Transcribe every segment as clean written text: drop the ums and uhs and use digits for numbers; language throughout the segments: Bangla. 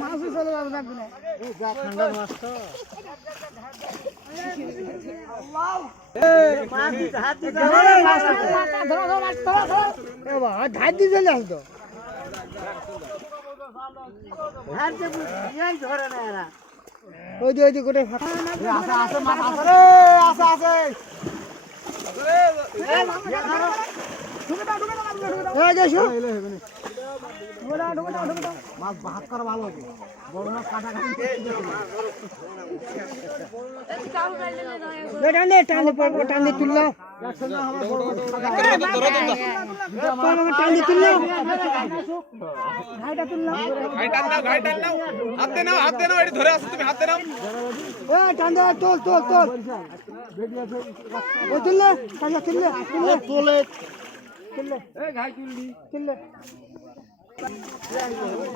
মাছও চলে যাবে থাকবে না ঠান্ডার মাছ তো ধার দিয়ে চলে আসতো ওই যে গোটে মাছ ভাত করা ভালো আছে বড় মাছ কাটা টানলে তুললো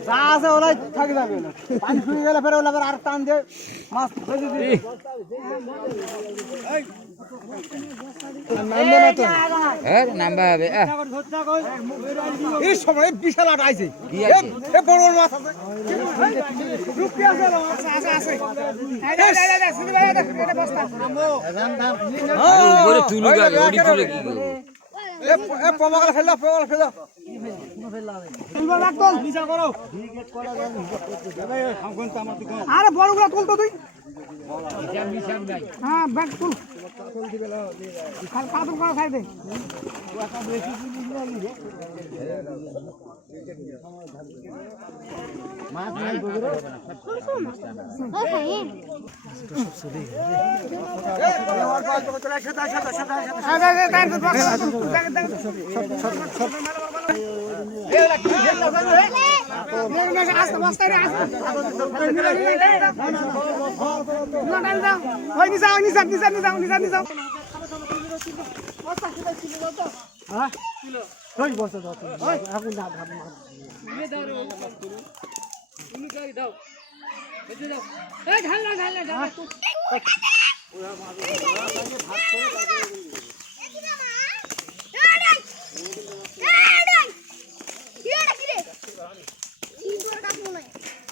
যা আছে ওলাই থাকি যাবে না পানি শুয়ে গেলে ফের ওলা আর টান দিয়ে মাছ নামবা হবে এই সময় বিশাল আট আইছে বড় বড় মাছ আরে বড়গুলা তুলতো তুই হ্যাঁ ব্যাগ তুল কাদুর করা খাই দে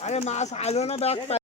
আরে মাছ আইলো না ব্যাগ